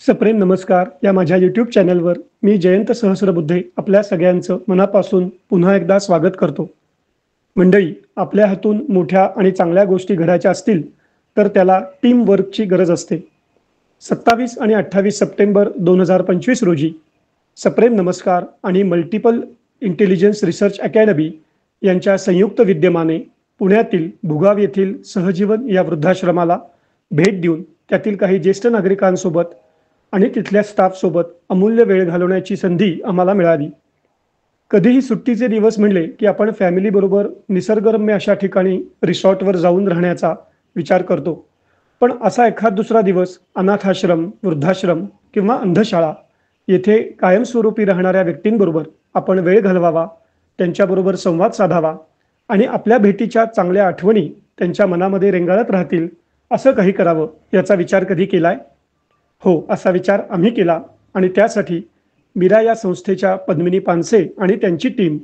सप्रेम नमस्कार या माझ्या यूट्यूब चॅनलवर मी जयंत सहस्रबुद्धे आपल्या सगळ्यांचं मनापासून पुन्हा एकदा स्वागत करतो। मंडळी, आपल्या हातून मोठ्या आणि चांगल्या गोष्टी घडायच्या असतील तर त्याला टीम वर्कची गरज असते। 27 आणि 28 सप्टेंबर 2025 रोजी सप्रेम नमस्कार आणि मल्टिपल इंटेलिजन्स रिसर्च अकॅडमी यांच्या संयुक्त विद्यमाने पुण्यातील भुगाव येथील सहजीवन या वृद्धाश्रमाला भेट देऊन त्यातील काही ज्येष्ठ नागरिकांसोबत आणि तिथल्या स्टाफसोबत अमूल्य वेळ घालवण्याची संधी आम्हाला मिळाली। कधीही सुट्टीचे दिवस म्हणले की आपण फॅमिलीबरोबर निसर्गरम्य अशा ठिकाणी रिसॉर्टवर जाऊन राहण्याचा विचार करतो, पण असा एखाद दुसरा दिवस अनाथाश्रम, वृद्धाश्रम किंवा अंधशाळा येथे कायमस्वरूपी राहणाऱ्या व्यक्तींबरोबर आपण वेळ घालवावा, त्यांच्याबरोबर संवाद साधावा आणि आपल्या भेटीच्या चांगल्या आठवणी त्यांच्या मनामध्ये रेंगाळत राहतील असं काही करावं याचा विचार कधी केलाय? हो, असा विचार आम्ही केला आणि त्यासाठी मीरा या संस्थेच्या पद्मिनी पानसे आणि त्यांची टीम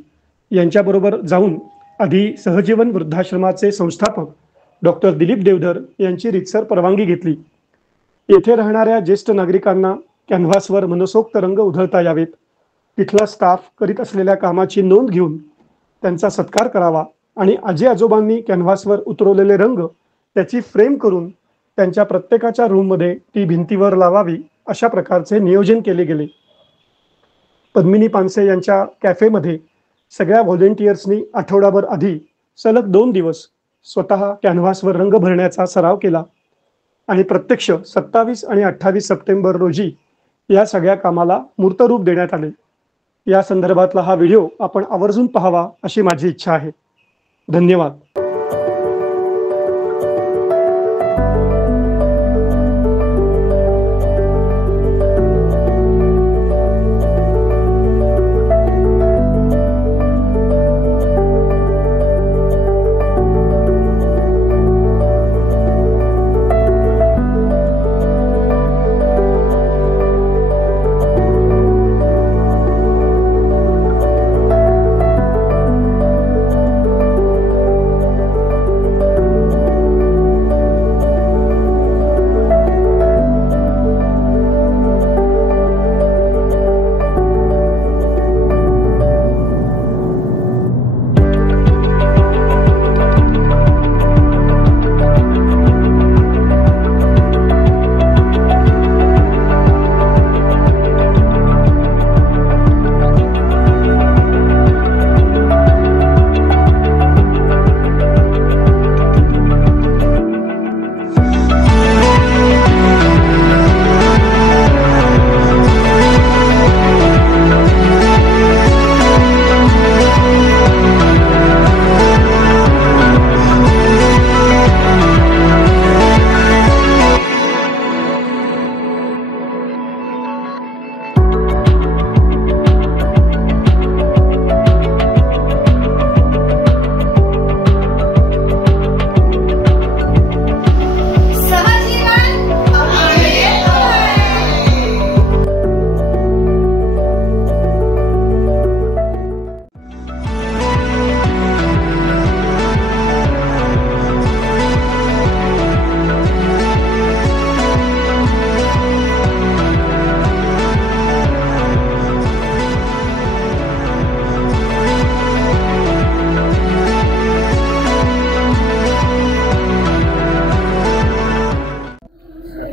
यांच्याबरोबर जाऊन आधी सहजीवन वृद्धाश्रमाचे संस्थापक डॉक्टर दिलीप देवधर यांची रीतसर परवानगी घेतली। येथे राहणाऱ्या ज्येष्ठ नागरिकांना कॅनव्हासवर मनसोक्त रंग उधळता यावेत, तिथला स्टाफ करीत असलेल्या कामाची नोंद घेऊन त्यांचा सत्कार करावा आणि आजी आजोबांनी कॅनव्हासवर उतरवलेले रंग त्याची फ्रेम करून त्यांच्या प्रत्येकाच्या रूममध्ये ती भिंतीवर लावावी अशा प्रकारचे नियोजन केले गेले। पद्मिनी पानसे यांच्या कॅफेमध्ये सगळ्या व्हॉलेंटियर्सनी आठवडाभर आधी सलग 2 दिवस स्वतः कॅनव्हासवर रंग भरण्याचा सराव केला आणि प्रत्यक्ष 27 आणि 28 सप्टेंबर रोजी या सगळ्या कामाला मूर्तरूप देण्यात आले। या संदर्भातला हा व्हिडिओ आपण आवर्जून पाहावा अशी माझी इच्छा आहे। धन्यवाद।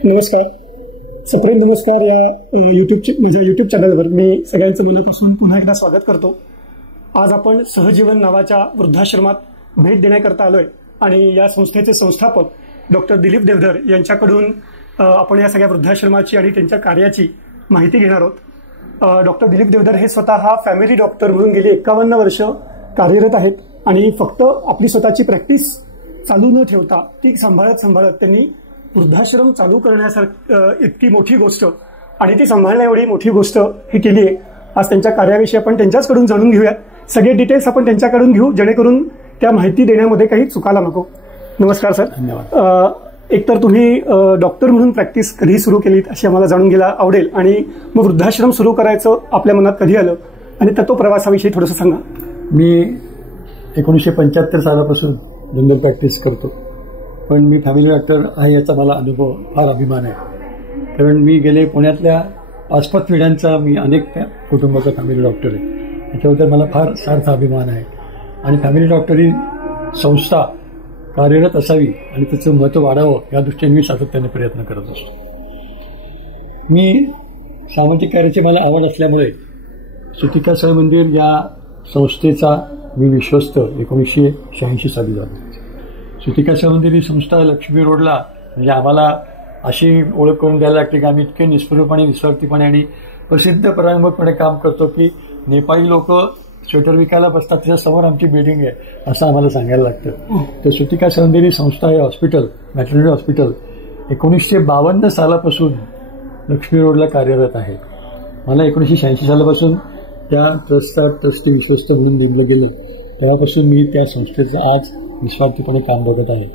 नमस्कार, सप्रेम नमस्कार या माझ्या यूट्यूब चॅनलवर मी सगळ्यांचं मनापासून पुन्हा एकदा स्वागत करतो। आज आपण सहजीवन नावाच्या वृद्धाश्रमात भेट देण्याकरता आलोय आणि या संस्थेचे संस्थापक डॉक्टर दिलीप देवधर यांच्याकडून आपण या सगळ्या वृद्धाश्रमाची आणि त्यांच्या कार्याची माहिती घेणार आहोत। डॉक्टर दिलीप देवधर हे स्वतः फॅमिली डॉक्टर म्हणून गेली 51 वर्ष कार्यरत आहेत आणि फक्त आपली स्वतःची प्रॅक्टिस चालू न ठेवता ती सांभाळत त्यांनी वृद्धाश्रम चालू करण्यासारखी इतकी मोठी गोष्ट आणि ती सांभाळण्या एवढी मोठी गोष्ट ही केली आहे। आज त्यांच्या कार्याविषयी आपण त्यांच्याचकडून जाणून घेऊया। सगळे डिटेल्स आपण त्यांच्याकडून घेऊ जेणेकरून त्या माहिती देण्यामध्ये काही चुकायला नको। नमस्कार सर। धन्यवाद। एकतर तुम्ही डॉक्टर म्हणून प्रॅक्टिस कधी सुरू केलीत अशी आम्हाला जाणून घ्यायला आवडेल आणि मग वृद्धाश्रम सुरू करायचं आपल्या मनात कधी आलं आणि तो प्रवासाविषयी थोडंसं सांगा। मी 1975 सालापासून जनरल प्रॅक्टिस करतो, पण मी फॅमिली डॉक्टर आहे याचा मला अनुभव फार अभिमान आहे। कारण मी गेले पुण्यातल्या 5-5 पिढ्यांचा मी अनेक कुटुंबाचा फॅमिली डॉक्टर आहे. त्याच्याबद्दल मला फार सार्थ अभिमान आहे. आणि फॅमिली डॉक्टर ही संस्था कार्यरत असावी आणि त्याचं महत्त्व वाढावं या दृष्टीने मी सातत्याने प्रयत्न करत असतो. मी सामाजिक कार्याची मला आवड असल्यामुळे सुतिका साई मंदिर या संस्थेचा मी विश्वस्त 1986 साली झालो. सुतिका साई मंदिर ही संस्था लक्ष्मी रोडला, म्हणजे आम्हाला अशी ओळख करून द्यायला लागते की आम्ही इतके निस्पृहपणे निस्वार्थीपणे आणि प्रसिद्ध परांगमुखपणे काम करतो की नेपाळी लोक स्वेटर विकायला बसतात त्याच्यासमोर आमची बिल्डिंग आहे असं आम्हाला सांगायला लागतं. तर सुतिका साई मंदिर ही संस्था हे हॉस्पिटल, मॅटर्निटी हॉस्पिटल 1952 सालापासून लक्ष्मी रोडला कार्यरत आहे. मला 1986 सालापासून त्या ट्रस्टचा ट्रस्टी विश्वस्त म्हणून नेमलं गेले. तेव्हापासून मी त्या संस्थेचं आज निस्वार्थीपणे काम बघत आहे.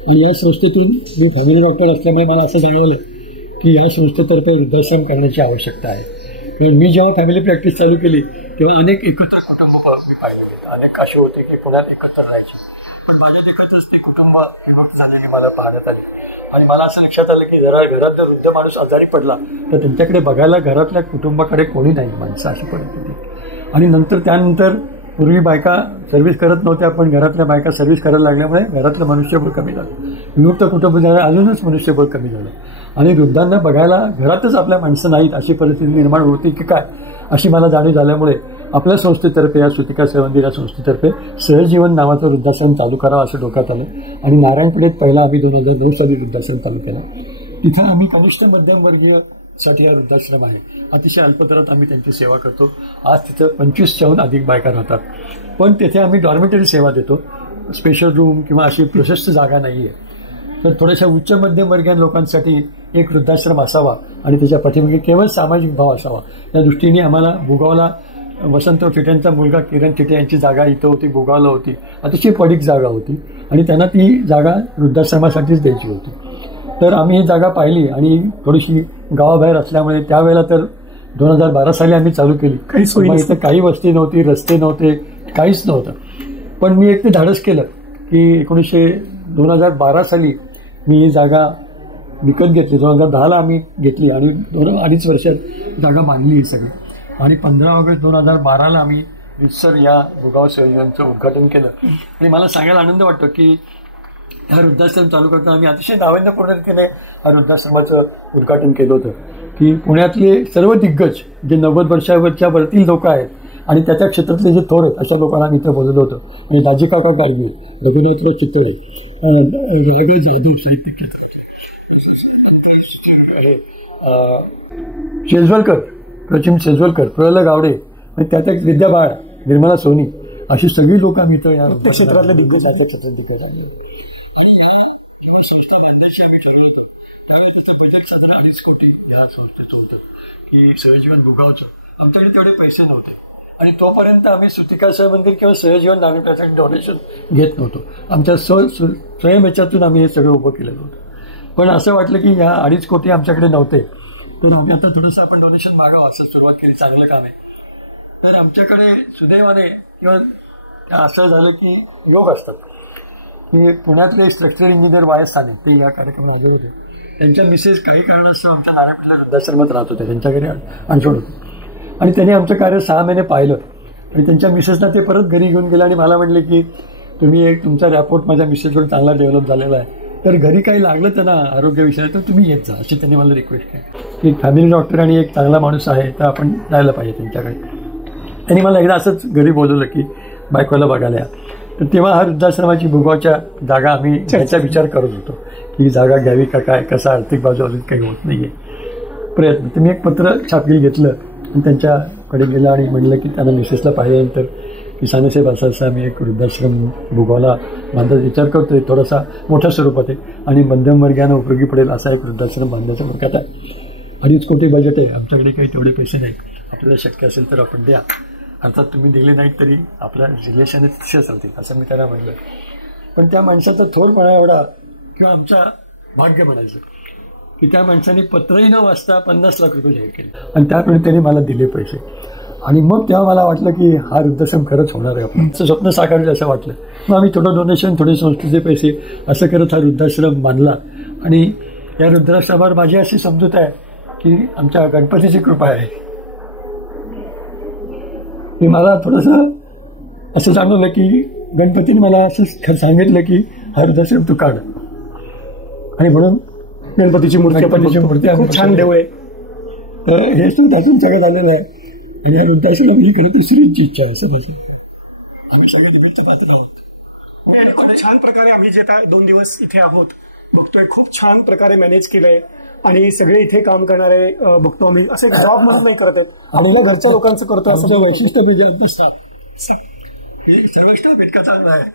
आणि या संस्थेतून मी फॅमिली डॉक्टर असल्यामुळे मला असं जाणवलं की या संस्थेतर्फे वृद्धाश्रम करण्याची आवश्यकता आहे. मी जेव्हा फॅमिली प्रॅक्टिस चालू केली तेव्हा अनेक एकत्र कुटुंब मी पाहिले. अनेक असे होते की पुण्यात एकत्र राहायचे, पण माझ्या देखतच ते कुटुंब विभक्त झालेले मला पाहण्यात आले. आणि मला असं लक्षात आलं की जरा घरात जर वृद्ध माणूस आजारी पडला तर त्यांच्याकडे बघायला घरातल्या कुटुंबाकडे कोणी नाही, माणसं अशी परिस्थिती. आणि त्यानंतर पूर्वी बायका सर्व्हिस करत नव्हत्या, पण घरातल्या बायका सर्व्हिस करायला लागल्यामुळे घरातलं मनुष्यबळ कमी झालं. विमुक्त कुटुंब झालं, अजूनच मनुष्यबळ कमी झालं. आणि वृद्धांना बघायला घरातच आपल्या माणसं नाहीत अशी परिस्थिती निर्माण होती की काय अशी मला जाणीव झाल्यामुळे आपल्या संस्थेतर्फे, या सुतिका साई मंदिर या संस्थेतर्फे सहजीवन नावाचं वृद्धाश्रम चालू करावं असं डोक्यात आलं. आणि नारायणपेठेत पहिला आम्ही 2009 साली वृद्धाश्रम चालू केला. तिथं आम्ही कनिष्ठ मध्यमवर्गीय साठी हा वृद्धाश्रम आहे. अतिशय अल्पदरात आम्ही त्यांची सेवा करतो. आज तिथं 25च्याहून अधिक बायका राहतात. पण तिथे आम्ही डॉर्मेटरी सेवा देतो. स्पेशल रूम किंवा अशी प्रशस्त जागा नाही आहे. तर थोड्याशा उच्च मध्यमवर्गीय लोकांसाठी एक वृद्धाश्रम असावा आणि त्याच्या पाठीमागे केवळ सामाजिक भाव असावा या दृष्टीने आम्हाला भुगावला वसंतराव थिटेंचा मुलगा किरण थिटे यांची जागा इथं होती, भुगावला होती. अतिशय पडीक जागा होती आणि त्यांना ती जागा वृद्धाश्रमासाठीच द्यायची होती. तर आम्ही ही जागा पाहिली आणि थोडीशी गावाबाहेर असल्यामुळे त्यावेळेला तर 2012 साली आम्ही चालू केली. काही सोयी इथं काही वस्ती नव्हती, रस्ते नव्हते, काहीच नव्हतं. पण मी एक ते धाडस केलं की 2012 साली मी ही जागा विकत घेतली. 2010ला आम्ही घेतली आणि 2-2.5 वर्षात जागा बांधली ही सगळी. आणि 15 ऑगस्ट 2012ला आम्ही रितसर या भुगाव सहयोगांचं उद्घाटन केलं. आणि मला सांगायला आनंद वाटतो की ह्या वृद्धाश्रम चालू करताना आम्ही अतिशय नाविन्यपूर्ण रीतीने ह्या वृद्धाश्रमाचं उद्घाटन केलं होतं की पुण्यातले सर्व दिग्गज जे 90 वर्षावरच्या वरतील लोक आहेत आणि त्याच्या क्षेत्रातले जे थोर आहेत अशा लोकांना आम्ही इथं बोलवलं होतं. आणि दाजीकाका गाडगे, रघुनाथराव चितळे, राघव जाधव साहित्यिक, शेजवलकर, प्रचिम शेजवलकर, प्रल्हाद गावडे आणि त्यात विद्या बाळ, निर्मला सोनी अशी सगळी लोक आम्ही इथं या क्षेत्रातले दिग्गज दिग्गज या संस्थेचं होतं की सहजीवन भुगावचं. आमच्याकडे तेवढे पैसे नव्हते आणि तोपर्यंत आम्ही सुतिका साई मंदिर किंवा सहजीवन नागरिकांसाठी डोनेशन घेत नव्हतो. आमच्या स्वयं याच्यातून आम्ही हे सगळं उभं केलेलं होतं. पण असं वाटलं की या 2.5 कोटी आमच्याकडे नव्हते तर आम्ही आता थोडंसं आपण डोनेशन मागावं असं सुरुवात केली. चांगलं काम आहे. तर आमच्याकडे सुदैवाने किंवा असं झालं की लोक असतात की पुण्यातले स्ट्रक्चरल इंजिनियर वायस साने ते या कार्यक्रमात हजर होते. त्यांच्या मिसेस काही कारणास्तव आमच्या नारायणपेठला वृद्धाश्रमात राहत होते. त्यांच्या घरी आणखी होते आणि त्यांनी आमचं कार्य 6 महिने पाहिलं आणि त्यांच्या मिसेसना ते परत घरी घेऊन गेले आणि मला म्हणले की तुम्ही तुमचा रॅपोर्ट माझ्या मिसेसवर चांगला डेव्हलप झालेला आहे तर घरी काही लागलं त्यांना आरोग्यविषयी तर तुम्ही येत जा अशी त्यांनी मला रिक्वेस्ट केली. एक फॅमिली डॉक्टर आणि एक चांगला माणूस आहे तर आपण जायला पाहिजे त्यांच्याकडे. त्यांनी मला एकदा असंच घरी बोलवलं की बायकोला बघायला या. तर तेव्हा हा वृद्धाश्रमाची भुगावच्या जागा आम्ही त्याचा विचार करत होतो की ही जागा घ्यावी का काय, कसा आर्थिक बाजू अजून काही होत नाही आहे प्रयत्न. तर मी एक पत्र छापील घेतलं आणि त्यांच्याकडे गेलं आणि म्हणलं की त्यांना मिसेसला पाहिल्यानंतर की सानेसाहेब असं आम्ही एक वृद्धाश्रम भुगावला बांधायचा विचार करतोय. थोडासा मोठ्या स्वरूपात आहे आणि मध्यमवर्गीयांना उपयोगी पडेल असा एक वृद्धाश्रम बांधण्याचा डोक्यात आहे. 2.5 कोटी बजेट आहे. आमच्याकडे काही तेवढे पैसे नाहीत. आपल्याला शक्य असेल तर आपण द्या. अर्थात तुम्ही दिले नाहीत तरी आपल्या रिलेशन तिथे चालतील असं मी त्यांना म्हणलं. पण त्या माणसाचा थोरपणा एवढा किंवा आमचा भाग्य म्हणायचं की त्या माणसाने पत्रही न वाचता 50 लाख रुपये जाहीर केले आणि त्यावेळी त्यांनी मला दिले पैसे. आणि मग तेव्हा मला वाटलं की हा वृद्धाश्रम खरंच होणार आहे. आपण स्वप्न साकारलं असं वाटलं. मग आम्ही थोडं डोनेशन, थोडे संस्थेचे पैसे असं करत हा वृद्धाश्रम बांधला. आणि या वृद्धाश्रमावर माझी अशी समजूत आहे की आमच्या गणपतीची कृपा आहे. ते मला थोडंसं असं जाणवलं की गणपतीने मला असं सांगितलं की हरदशरथ तू काढ, आणि म्हणून गणपतीची मूर्ती खूप छान देव आहे. तर हे त्यातून सगळं झालेलं आहे. आणि या वृद्धाश्रमाला म्हणजे खरं तर श्रींची इच्छा आहे असं माझी. आम्ही सगळे निमित्त पात्र आहोत. खूप छान प्रकारे आम्ही जे आता 2 दिवस इथे आहोत बघतोय, खूप छान प्रकारे मॅनेज केलंय. आणि सगळे इथे काम करणारे बघतो आम्ही असे जॉब म्हणून नाही करत आहेत, आणि घरच्या लोकांचं करतो. आमचं वैशिष्ट्य म्हणजे सर्व स्टाफ इतका चांगला आहे,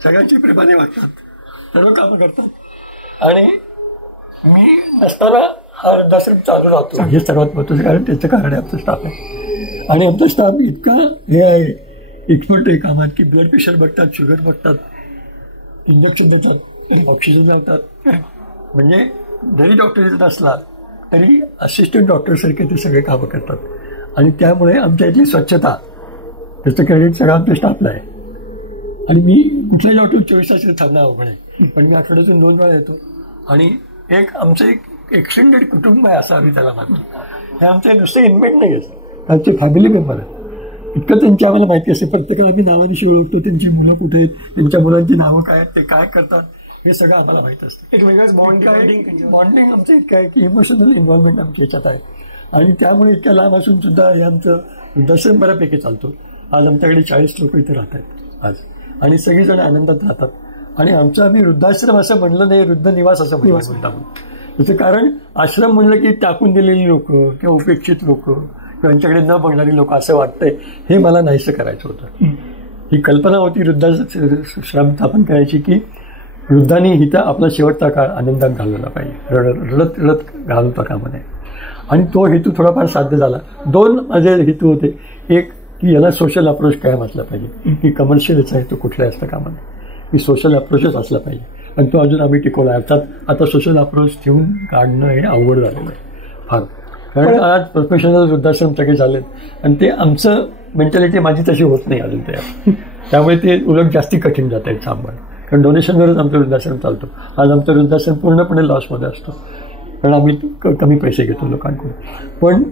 सगळ्यांची प्रेमाने वागतात, सर्व कामं करतात. आणि मी नसताना हा वृद्धाश्रम चालू राहतो. हे सर्वात महत्वाचं कारण, त्याचं कारण आहे आमचा स्टाफ आहे. आणि आमचा स्टाफ इतका हे आहे, एक्सपर्ट आहे कामात, की ब्लड प्रेशर बघतात, शुगर बघतात, इंजेक्शन देतात, ऑक्सिजन लावतात. म्हणजे जरी डॉक्टर येत नसला तरी असिस्टंट डॉक्टरसारखे ते सगळे कामं करतात. आणि त्यामुळे आमच्या इथली स्वच्छता, त्याचं क्रेडिट सगळं आमच्या स्टाफला आहे. आणि मी कुठल्याही डॉक्टर 24 तास थांबणं अवघड आहे, पण मी आठवड्यातून 2 वेळा येतो. आणि आमचं एक एक्सटेंडेड कुटुंब आहे असं आम्ही त्याला मानतो. हे आमचे नुसते इन्व्हेंट नाही आहेत, आमचे फॅमिली मेंबर आहेत. इतकं त्यांची आम्हाला माहिती असते. प्रत्येकाला आम्ही नावानिशी ओळखतो, त्यांची मुलं कुठे आहेत, त्यांच्या मुलांची नावं काय आहेत, ते काय करतात, हे सगळं आम्हाला माहित असतं. एक वेगळंच बॉन्डिंग आमचं इतकं आहे की इमोशनल इन्व्हॉल्वमेंट आमच्या याच्यात आहे. आणि त्यामुळे इतक्या लांब असून सुद्धा हे आमचं वृद्धाश्रम बऱ्यापैकी चालतो. आज आमच्याकडे 40 लोक इथे राहत आहेत आज, आणि सगळीजण आनंदात राहतात. आणि आम्ही वृद्धाश्रम असं म्हणलं नाही, वृद्ध निवास असं म्हणलं. त्याचं कारण आश्रम म्हणलं की टाकून दिलेली लोक किंवा उपेक्षित लोक किंवा त्यांच्याकडे न बघणारी लोक असं वाटतंय, हे मला नाहीसं करायचं होतं. ही कल्पना होती वृद्धाश्रम स्थापन करायची की वृद्धांनी इथं आपला शेवटचा काळ आनंदात घालवला पाहिजे, रडत रडत घालवता कामा नये. आणि तो हेतू थोडाफार साध्य झाला. 2 माझे हेतू होते. एक की याला सोशल अप्रोच कायम असला पाहिजे, की कमर्शियलचा हेतू कुठलाही असता कामा नये, की सोशल अप्रोचच असला पाहिजे. आणि तो अजून आम्ही टिकवला. अर्थात आता सोशल अप्रोच ठेवून काढणं हे अवघड झालेलं आहे फार, कारण आज प्रोफेशनल वृद्धाश्रम सगळे झालेत, आणि ते आमचं मेंटॅलिटी माझी तशी होत नाही अजून तयार. त्यामुळे ते उलट जास्ती कठीण जात आहे सांभाळ, कारण डोनेशनवरच आमचं वृद्धाश्रम चालतो. आज आमचं वृद्धाश्रम पूर्णपणे लॉसमध्ये असतो, कारण आम्ही कमी पैसे घेतो लोकांकडून. पण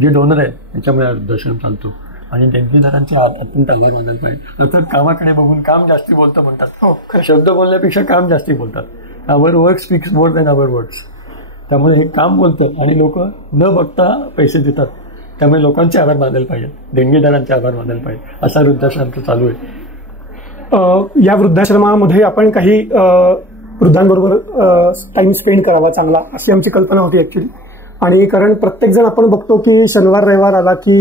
जे डोनर आहेत त्याच्यामुळे वृद्धाश्रम चालतो. आणि देणगीदारांचे अत्यंत आभार मानायला पाहिजे. नंतर कामाकडे बघून काम जास्ती बोलतं म्हणतात. शब्द बोलण्यापेक्षा काम जास्ती बोलतात. आवर वर्क स्पीक्स मोर दॅन आवर वर्ड्स. त्यामुळे हे काम बोलतं आणि लोक न बघता पैसे देतात. त्यामुळे लोकांचे आभार मानायला पाहिजे, देणगीदारांचे आभार मानायला पाहिजे. असा वृद्धाश्रम चालू आहे. या वृद्धाश्रमामध्ये आपण काही वृद्धांबरोबर टाइम स्पेंड करावा चांगला, अशी आमची कल्पना होती ऍक्च्युली. आणि कारण प्रत्येक जण आपण बघतो की शनिवार रविवार आला की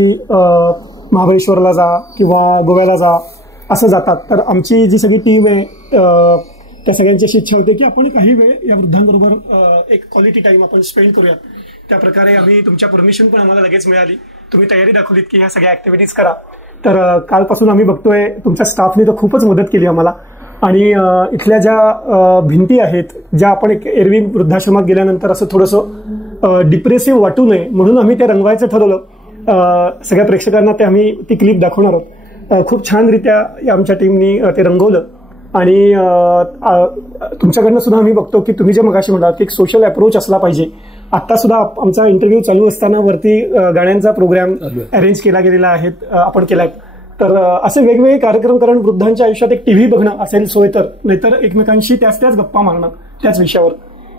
महाबळेश्वरला जा किंवा गोव्याला जा असं जातात. तर आमची जी सगळी टीम आहे त्या सगळ्यांची अशी इच्छा होती की आपण काही वेळ या वृद्धांबरोबर एक क्वालिटी टाइम आपण स्पेंड करूयात. त्या प्रकारे आम्ही तुमच्या परमिशन पण आम्हाला लगेच मिळाली. तुम्ही तयारी दाखवलीत की ह्या सगळ्या ऍक्टिव्हिटीज करा. तर कालपासून आम्ही बघतोय तुमच्या स्टाफने तर खूपच मदत केली आम्हाला. आणि इथल्या ज्या भिंती आहेत, ज्या आपण एक एरवी वृद्धाश्रमात गेल्यानंतर असं थोडंसं डिप्रेसिव्ह वाटू नये म्हणून आम्ही ते रंगवायचं ठरवलं. सगळ्या प्रेक्षकांना ते आम्ही ती क्लिप दाखवणार आहोत. खूप छानरित्या आमच्या टीमनी ते रंगवलं. आणि तुमच्याकडनं सुद्धा आम्ही बघतो की तुम्ही जे मगाशी म्हणालात की एक सोशल अप्रोच असला पाहिजे. आता सुद्धा आमचा इंटरव्ह्यू चालू असताना वरती गाण्यांचा प्रोग्राम अरेंज केला गेलेला आहे, आपण केलाय. तर असे वेगवेगळे कार्यक्रम, कारण वृद्धांच्या आयुष्यात एक टीव्ही बघणं असेल सोय तर, नाहीतर एकमेकांशी त्याच गप्पा मारणं त्याच विषयावर,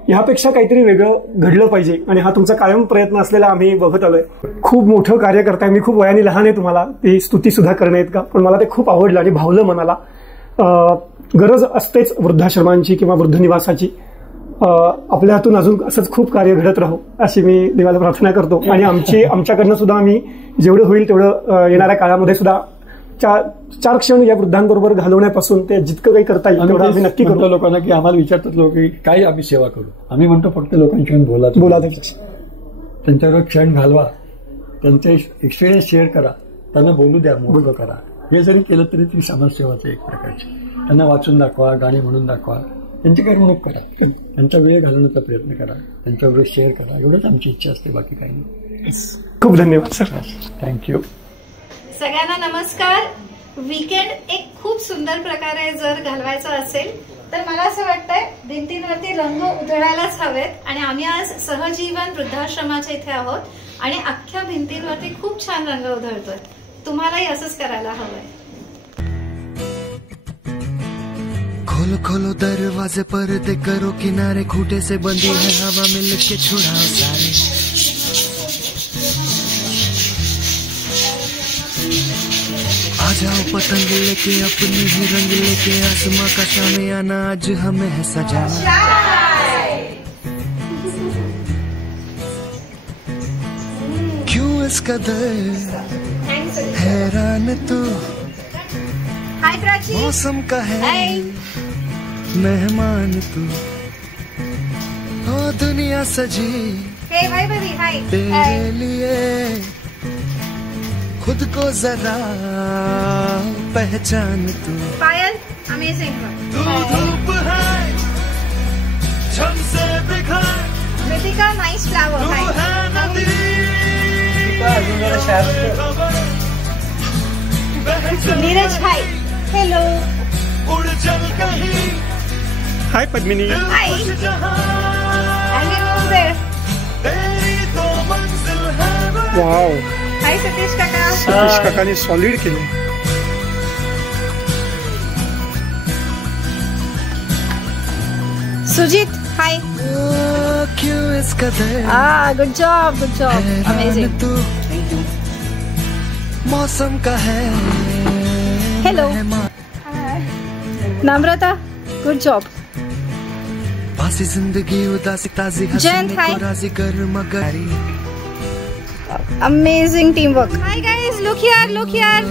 ह्यापेक्षा काहीतरी वेगळं घडलं पाहिजे. आणि हा तुमचा कायम प्रयत्न असलेला आम्ही बघत आलोय. खूप मोठं कार्य करताय. मी खूप वयाने लहान आहे, तुम्हाला ती स्तुती सुद्धा करणे आहेत का, पण मला ते खूप आवडलं आणि भावलं मनाला. गरज असतेच वृद्धाश्रमांची किंवा वृद्धनिवासाची. आपल्या हातून अजून असंच खूप कार्य घडत राहू अशी मी देवाला प्रार्थना करतो. आणि आमच्याकडनं सुद्धा आम्ही जेवढं होईल तेवढं येणाऱ्या काळामध्ये सुद्धा 4 क्षण या वृद्धांबरोबर घालवण्यापासून ते जितकं काही करता येईल तेवढं आम्ही नक्की करू. लोकांना की आम्हाला विचारतात लोक की काय आम्ही सेवा करू, आम्ही म्हणतो फक्त लोकांशी बोला, त्यांच्यावर क्षण घालवा, त्यांचे एक्सपिरियन्स शेअर करा, त्यांना बोलू द्या, मोठं करा. हे जरी केलं तरी ती समाजसेवाच एक प्रकारची. त्यांना वाचून दाखवा, गाणी म्हणून दाखवा, त्यांची करमणूक करा, त्यांचा वेळ घालवण्याचा प्रयत्न करा, त्यांच्यावर शेअर करा. एवढंच आमची इच्छा असते, बाकी काही नाही. खूप धन्यवाद सर. थँक्यू. सगळ्यांना नमस्कार. वीकेंड एक खूप सुंदर प्रकारे जर घालवायचा असेल तर मला असं वाटतंय भिंतींवरती रंग उधळायलाच हवेत आणि आम्ही आज सहजीवन वृद्धाश्रमाच्या इथे आहोत आणि अख्ख्या भिंतींवरती खूप छान रंग उधळतोय. तुम्हालाही असंच करायला हवंय. खोलो खोलो दरवाजे पर्दे करो किनारे खूटे से बंदी है हवा मिल के छुड़ाओ सारे. आ जाओ पतंग लेके अपने ही रंग लेके आसमां का शामियाना आज हमें है सजाना. क्यों इस कदर हैरान तू हाय प्राची. मौसम का है मेहमान तू. ओ दुनिया सजी हे हाय बेबी. हाय. तेरे लिए खुद को जरा पहचान तू. पायल अमेजिंग. तू धूप है छम से बिखर. Kritika nice flower. तू है नदी नीरज. हाय. हेलो. उड़ चल कहीं. हाय पद्मिनी. हाय. तेरी तो मंजिल है. वाव, हाय सतीश काका. सतीश काकाने सॉलिड केलं. सुजित. हाय. क्यों इस कदर good job. Good job. Amazing. तू मौसम का है. हेलो. नम्रता. Good job. पासी जिंदगी उदासी ताजी जयंत. हंसने हाय. को राजी कर मगर. Amazing team work. Hi guys. Look here. Look here.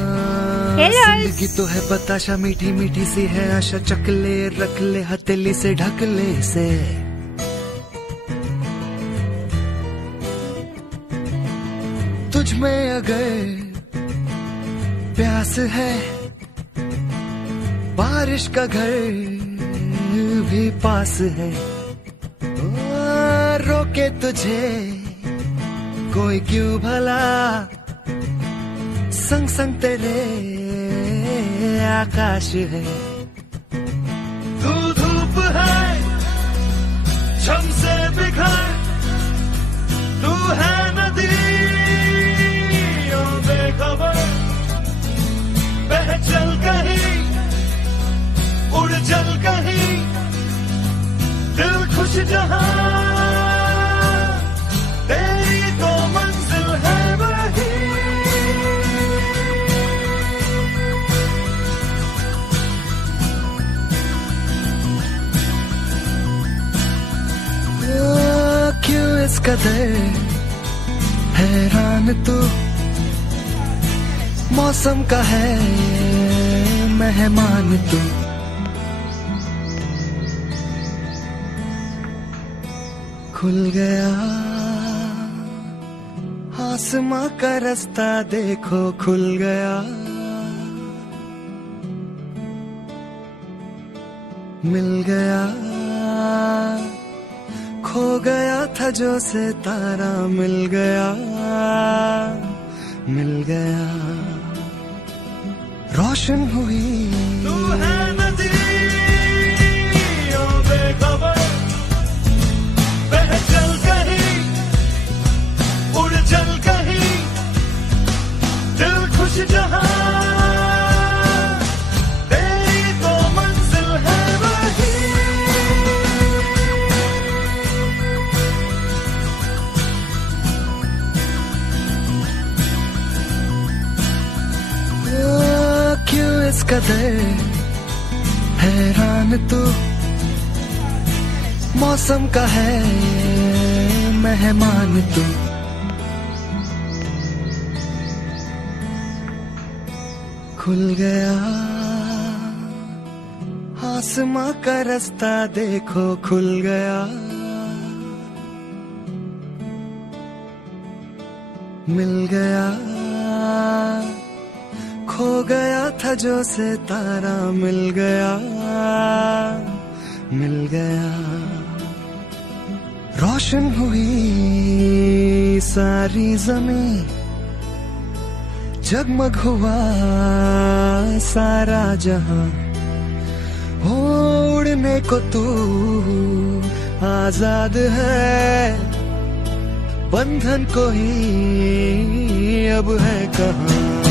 Hello. जिंदगी तो है बताशा मीठी मीठी सी है आशा. चकले रख ले हथेली से ढक ले से. तुझ में अगर प्यास है बारिश का घर भी पास है. रोके तुझे कोई क्यों भला संग संग तेरे आकाश है. तू धूप है छम से बिखर. तू है नदी बेखबर. बह चल कहीं उड़ चल कहीं. दिल खुश जहां तेरी तो मंजिल है वही. क्यों इस कदर हैरान तू मौसम का है मेहमान तू. खुल गया आसमां का रास्ता देखो खुल गया. मिल गया खो गया था जो सितारा. मिल गया मिल गया रोशन हुई. तू है नदी बेखबर. बह चल कहीं उड़ चल कहीं. दिल खुश जहां तेरी तो मंजिल है वही. क्यों इस कदर हैरान तू मौसम का है मेहमान तू. खुल गया आसमां का रास्ता देखो खुल गया. मिल गया खो गया था जो सितारा. मिल गया मिल गया रोशन हुई सारी जमीन. जगमग हुआ सारा जहां. उड़ जीने को तू आजाद है, बंधन कोई अब है कहाँ।